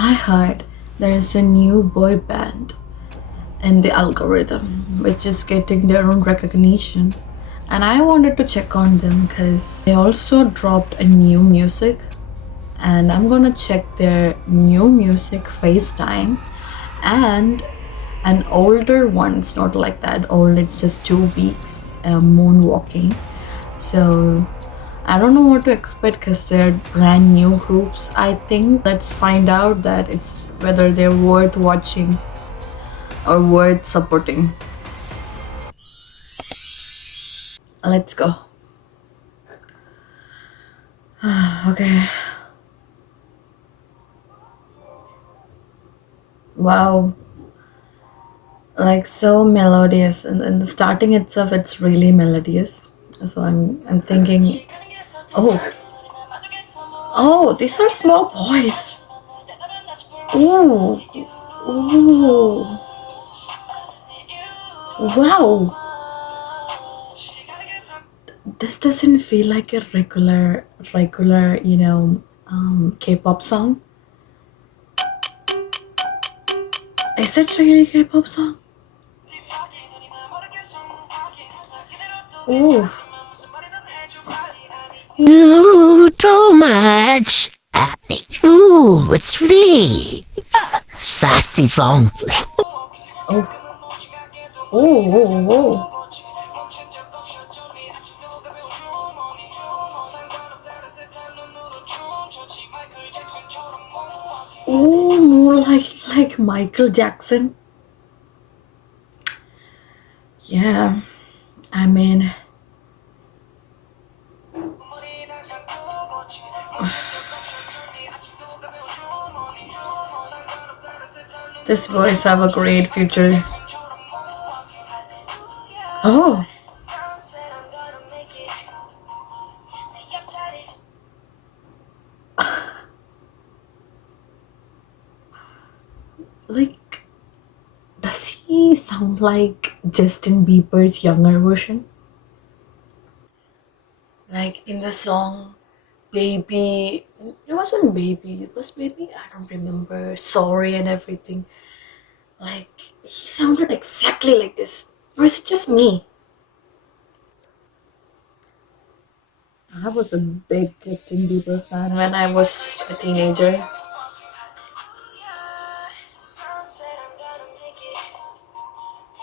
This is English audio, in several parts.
I heard there's a new boy band in the algorithm which is getting their own recognition, and I wanted to check on them because they also dropped a new music, and I'm gonna check their new music FaceTime and an older one. It's not like that old, it's just 2 weeks, Moonwalking. So I don't know what to expect because they're brand new groups. I think let's find out that it's whether they're worth watching or worth supporting. Let's go. Okay. Wow. Like so melodious, and in the starting itself it's really melodious. So I'm thinking, oh, oh, these are small boys. Ooh. Ooh. Wow. This doesn't feel like a regular, K-pop song. Is it really K-pop song? Ooh. You too much. Ooh, it's really sassy song. Oh. Oh, oh, oh. Oh, more like Michael Jackson. Yeah, I mean, these boys have a great future. Oh, like, does he sound like Justin Bieber's younger version? Like in the song Baby, it wasn't Baby, it was Baby, I don't remember. Sorry and everything. Like, he sounded exactly like this. Or is it just me? I was a big Justin Bieber fan when I was a teenager.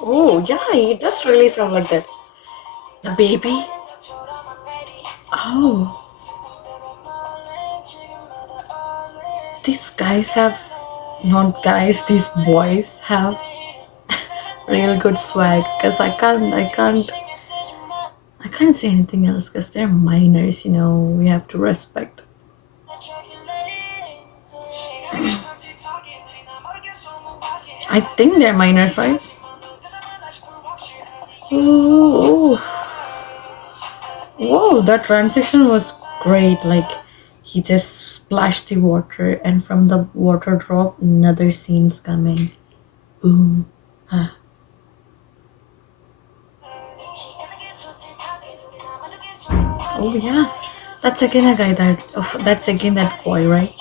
Oh, yeah, he does really sound like that. The baby? Oh, these guys have, not guys, these boys have real good swag. Cause I can't say anything else. Cause they're minors, we have to respect. I think they're minors, right? Ooh. Whoa, that transition was great. Like, he just splashed the water, and from the water drop, another scene's coming. Boom. Huh. Oh yeah, that's again a guy that's again that boy, right?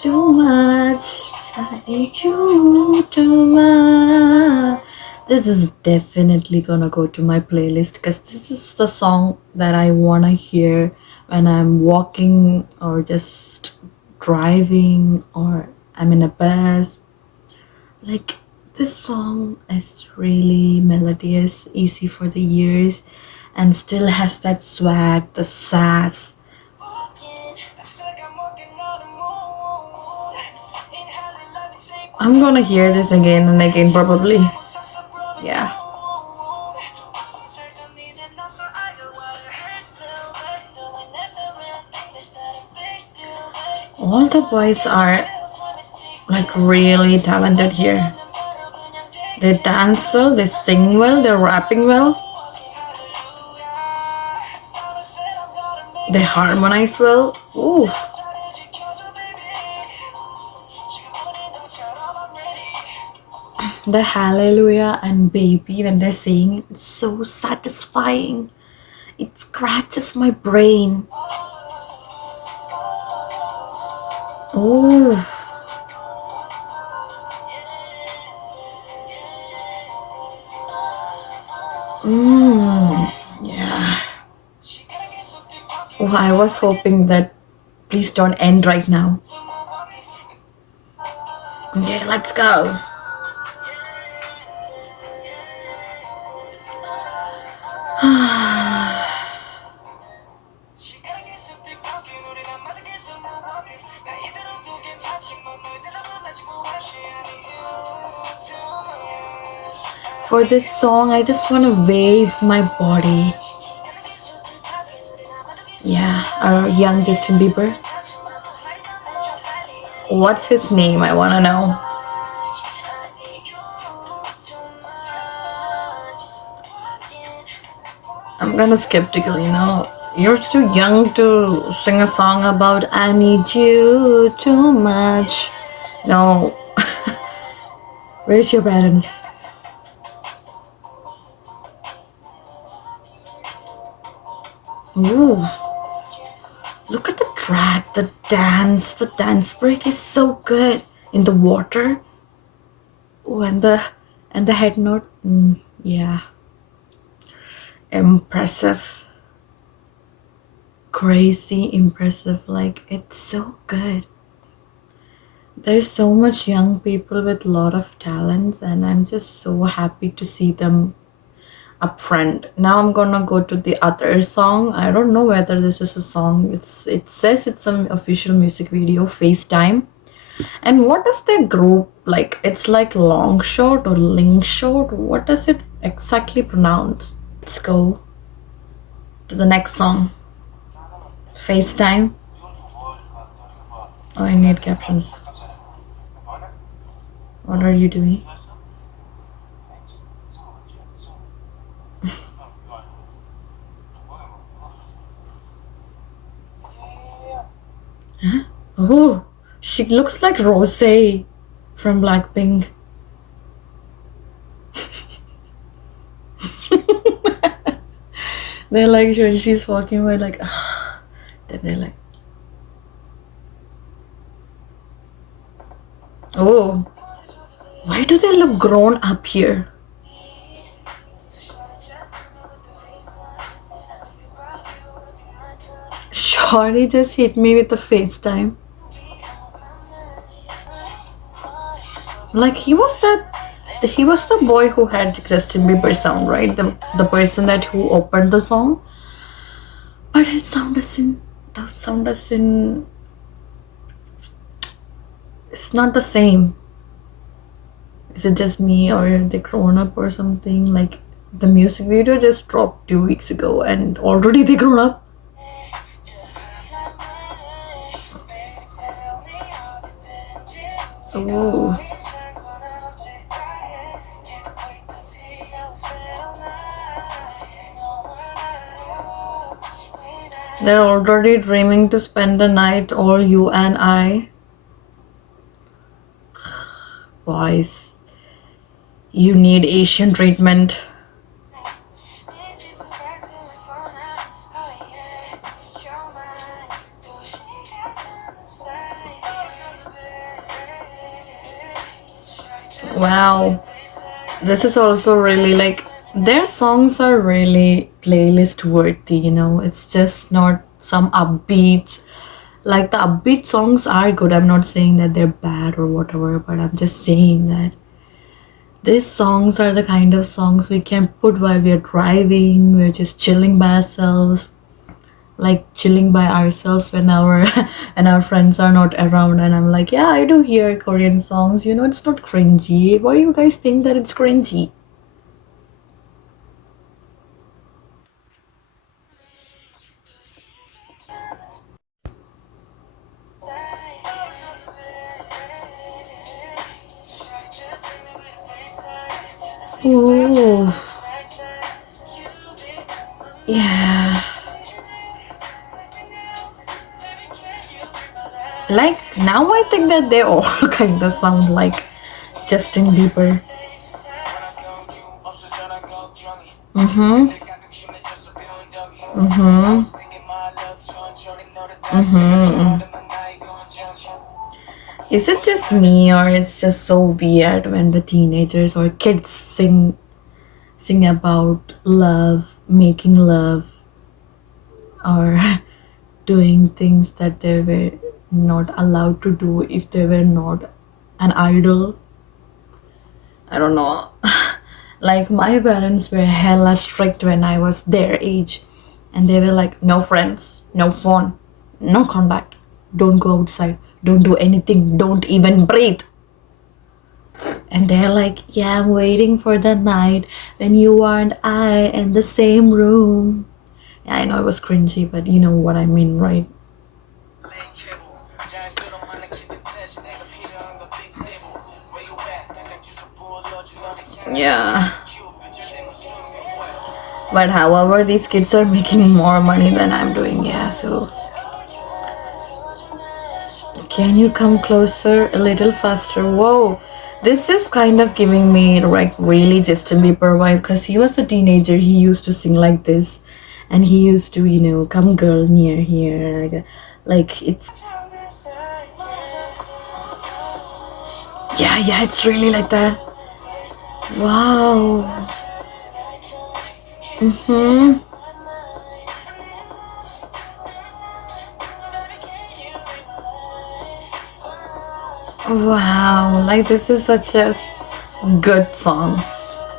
Too much. I hate you too much. This is definitely gonna go to my playlist because this is the song that I wanna hear when I'm walking or just driving or I'm in a bus. Like, this song is really melodious, easy for the ears, and still has that swag, the sass. I'm gonna hear this again and again, probably. Yeah. All the boys are like really talented here. They dance well, they sing well, they're rapping well, they harmonize well. Ooh. The hallelujah and baby when they're saying it's so satisfying. It scratches my brain. Ooh. I was hoping that please don't end right now. Okay, let's go. For this song, I just want to wave my body. Yeah, our young Justin Bieber. What's his name? I want to know. I'm kind of skeptical, you know. You're too young to sing a song about I need you too much. No. Where's your parents? Ooh. Look at the track, the dance break is so good in the water. Oh, and the head note, yeah, impressive, crazy impressive. Like it's so good. There's so much young people with a lot of talents, and I'm just so happy to see them up front. Now I'm gonna go to the other song. I don't know whether this is a song. It says it's some official music video, FaceTime. And what does their group like? It's like LØNGSHOT or LNGSHOT. What does it exactly pronounce? Let's go to the next song. FaceTime. Oh, I need captions. What are you doing? Huh? Oh, she looks like Rose from Blackpink. They're like, when she's walking by, like, then they're like, oh, why do they look grown up here? Shorty just hit me with the FaceTime. Like he was the boy who had Justin Bieber sound, right? The person that who opened the song. But his sound doesn't it's not the same. Is it just me or they grown up or something? Like the music video just dropped 2 weeks ago and already they grown up. Ooh. They're already dreaming to spend the night, all you and I. Boys, you need Asian treatment. Wow, this is also really like their songs are really playlist worthy, you know. It's just not some upbeats. Like the upbeat songs are good. I'm not saying that they're bad or whatever, but I'm just saying that these songs are the kind of songs we can put while we're driving, we're just chilling by ourselves, like chilling by ourselves when our and our friends are not around. And I'm like, yeah, I do hear Korean songs, you know, it's not cringy. Why you guys think that it's cringy? Ooh. Yeah. Like now I think that they all kind of sound like Justin Bieber. Mm-hmm. Mm-hmm. Mm-hmm. Is it just me or it's just so weird when the teenagers or kids sing about love, making love, or doing things that they were not allowed to do if they were not an idol. I don't know. Like my parents were hella strict when I was their age, and they were like, no friends, no phone, no contact, don't go outside, don't do anything, don't even breathe. And they're like, yeah, I'm waiting for the night when you and I in the same room. Yeah, I know it was cringy, but you know what I mean, right? Yeah. But however, these kids are making more money than I'm doing, yeah, so. Can you come closer a little faster? Whoa, this is kind of giving me like really Justin Bieber vibe because he was a teenager. He used to sing like this, and he used to, come girl near here, like it's. Yeah, it's really like that. Wow. Mm-hmm. Wow, like this is such a good song,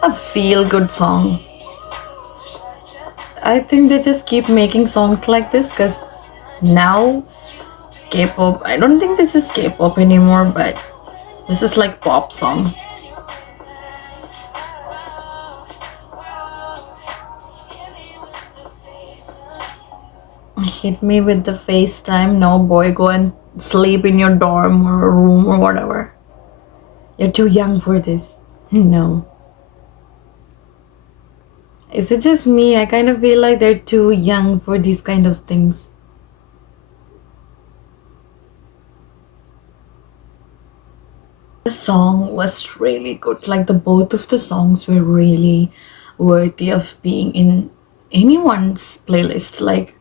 a feel good song. I think they just keep making songs like this because now K-pop, I don't think this is K-pop anymore, but this is like pop song. Hit me with the FaceTime. No, boy, go and sleep in your dorm or room or whatever. You're too young for this. No. Is it just me? I kind of feel like they're too young for these kind of things. The song was really good. Like the both of the songs were really worthy of being in anyone's playlist. Like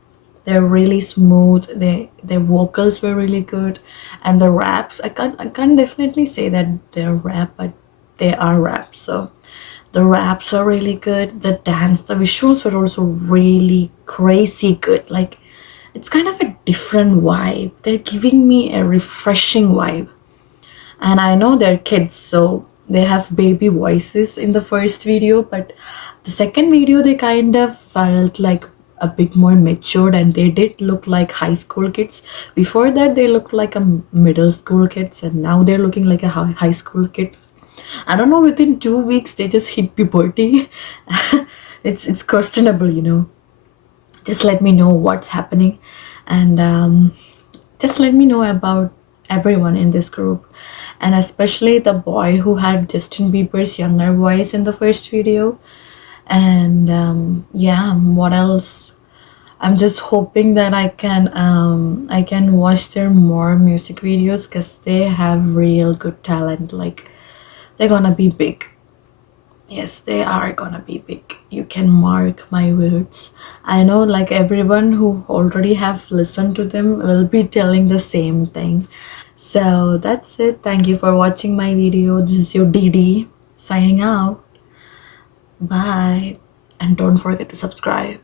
they're really smooth. Their vocals were really good, and the raps. I can't definitely say that they're rap, but they are raps. So the raps are really good. The dance, the visuals were also really crazy good. Like it's kind of a different vibe. They're giving me a refreshing vibe. And I know they're kids, so they have baby voices in the first video, but the second video they kind of felt like a bit more matured, and they did look like high school kids. Before that they looked like a middle school kids, and now they're looking like a high school kids. I don't know, within 2 weeks they just hit puberty. It's questionable. Just let me know what's happening, and just let me know about everyone in this group, and especially the boy who had Justin Bieber's younger voice in the first video. And yeah, what else? I'm just hoping that I can watch their more music videos because they have real good talent. Like they're gonna be big. Yes, they are gonna be big. You can mark my words. I know like everyone who already have listened to them will be telling the same thing. So that's it. Thank you for watching my video. This is your DD signing out. Bye. And don't forget to subscribe.